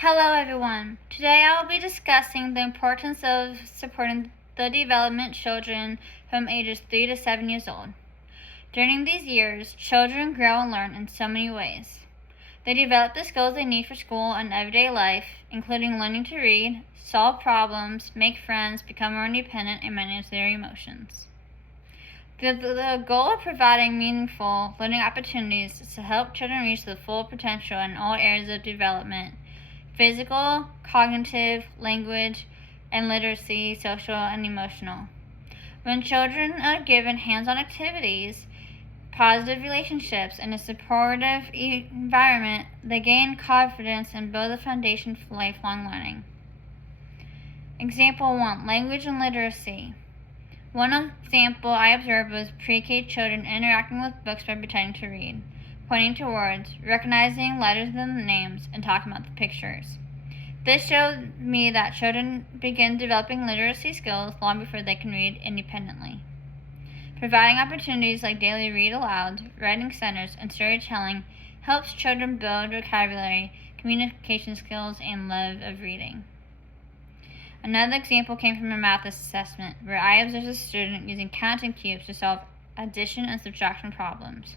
Hello everyone. Today I will be discussing the importance of supporting the development children from ages 3 to 7 years old. During these years, children grow and learn in so many ways. They develop the skills they need for school and everyday life, including learning to read, solve problems, make friends, become more independent, and manage their emotions. The goal of providing meaningful learning opportunities is to help children reach the full potential in all areas of development: physical, cognitive, language, and literacy, social, and emotional. When children are given hands-on activities, positive relationships, and a supportive environment, they gain confidence and build a foundation for lifelong learning. Example 1. Language and literacy. One example I observed was pre-K children interacting with books by pretending to read, pointing to words, recognizing letters and names, and talking about the pictures. This showed me that children begin developing literacy skills long before they can read independently. Providing opportunities like daily read aloud, writing centers, and storytelling helps children build vocabulary, communication skills, and love of reading. Another example came from a math assessment, where I observed a student using counting cubes to solve addition and subtraction problems.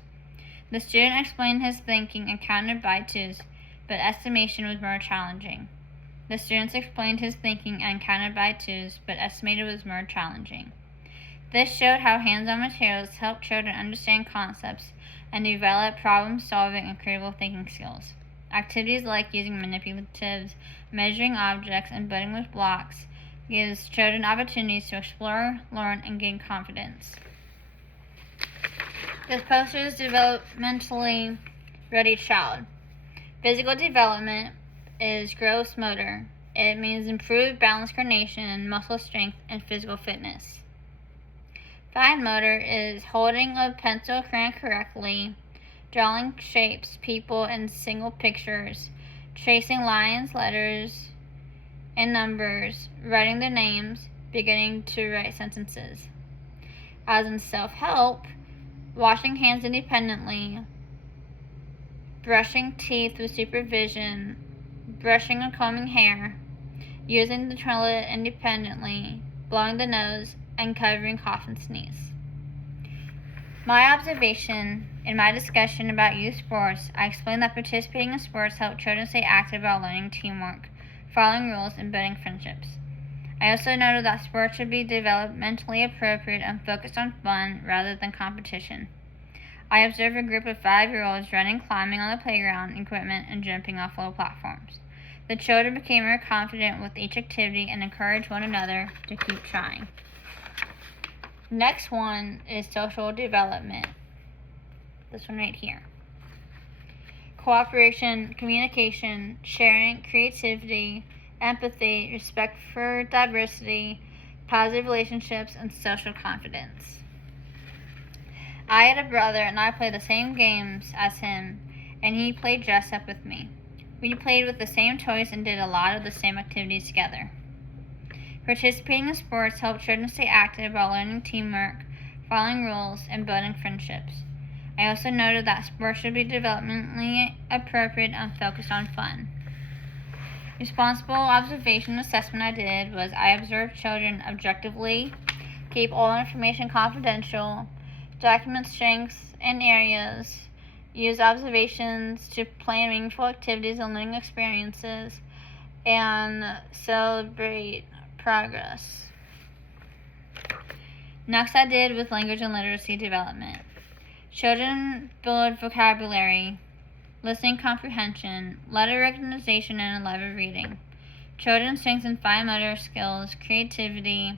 The student explained his thinking and counted by twos, but estimation was more challenging. The students explained his thinking and counted by twos, but estimated was more challenging. This showed how hands-on materials help children understand concepts and develop problem-solving and critical thinking skills. Activities like using manipulatives, measuring objects, and building with blocks gives children opportunities to explore, learn, and gain confidence. This poster is developmentally ready child. Physical development is gross motor. It means improved balance, coordination, muscle strength, and physical fitness. Fine motor is holding a pencil crayon correctly, drawing shapes, people, and single pictures, tracing lines, letters, and numbers, writing their names, beginning to write sentences. As in self-help, washing hands independently, brushing teeth with supervision, brushing and combing hair, using the toilet independently, blowing the nose, and covering cough and sneeze. My observation in my discussion about youth sports, I explained that participating in sports helps children stay active while learning teamwork, following rules, and building friendships. I also noted that sports should be developmentally appropriate and focused on fun rather than competition. I observed a group of 5-year-olds running, climbing on the playground equipment, and jumping off low platforms. The children became more confident with each activity and encouraged one another to keep trying. Next one is social development. This one right here. Cooperation, communication, sharing, creativity, empathy, respect for diversity, positive relationships, and social confidence. I had a brother and I played the same games as him, and he played dress up with me. We played with the same toys and did a lot of the same activities together. Participating in sports helped children stay active while learning teamwork, following rules, and building friendships. I also noted that sports should be developmentally appropriate and focused on fun. Responsible observation assessment I did was I observed children objectively, keep all information confidential, document strengths and areas, use observations to plan meaningful activities and learning experiences, and celebrate progress. Next I did with language and literacy development. Children build vocabulary, listening comprehension, letter recognition, and a love of reading. Children strengthen fine motor skills, creativity,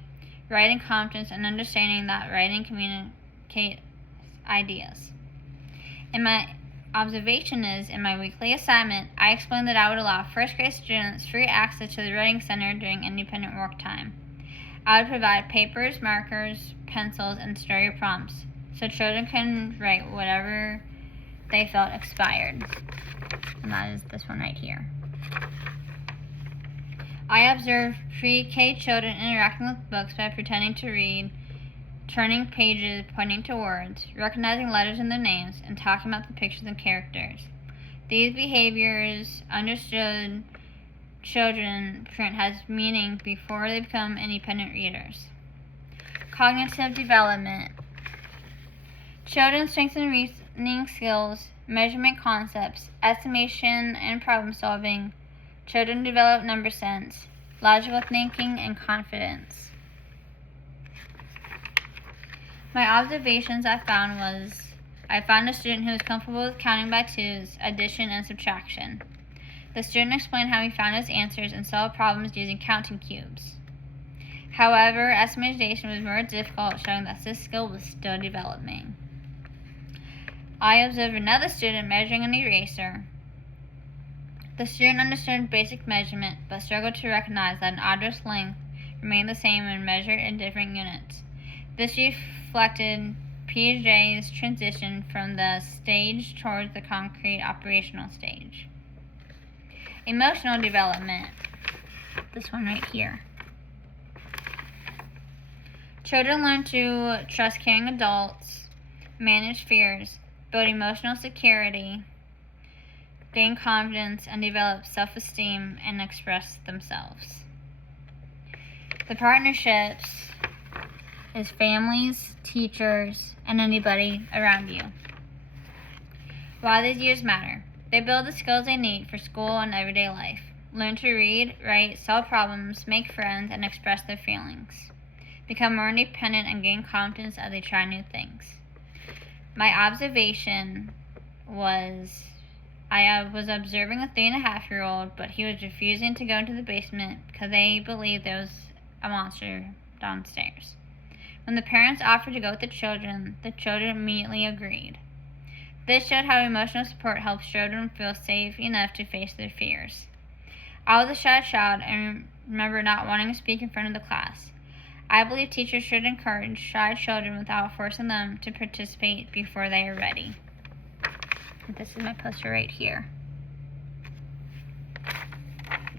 writing confidence, and understanding that writing communicates ideas. In my observation is, in my weekly assignment, I explained that I would allow first grade students free access to the writing center during independent work time. I would provide papers, markers, pencils, and story prompts so children can write whatever they felt inspired. And that is this one right here. I observed pre-K children interacting with books by pretending to read, turning pages, pointing to words, recognizing letters in their names, and talking about the pictures and characters. These behaviors understood children print has meaning before they become independent readers. Cognitive development. Children strengthen reasoning skills, measurement concepts, estimation and problem solving. Children develop number sense, logical thinking, and confidence. My observations I found a student who was comfortable with counting by twos, addition, and subtraction. The student explained how he found his answers and solved problems using counting cubes. However, estimation was more difficult, showing that this skill was still developing. I observed another student measuring an eraser. The student understood basic measurement, but struggled to recognize that an object's length remained the same when measured in different units. This reflected Piaget's transition from the stage towards the concrete operational stage. Emotional development. This one right here. Children learn to trust caring adults, manage fears, build emotional security, gain confidence, and develop self-esteem and express themselves. The partnerships is families, teachers, and anybody around you. Why these years matter. They build the skills they need for school and everyday life. Learn to read, write, solve problems, make friends, and express their feelings. Become more independent and gain confidence as they try new things. My observation was I was observing a 3.5-year-old, but he was refusing to go into the basement because they believed there was a monster downstairs. When the parents offered to go with the children immediately agreed. This showed how emotional support helps children feel safe enough to face their fears. I was a shy child and remember not wanting to speak in front of the class. I believe teachers should encourage shy children without forcing them to participate before they are ready. This is my poster right here.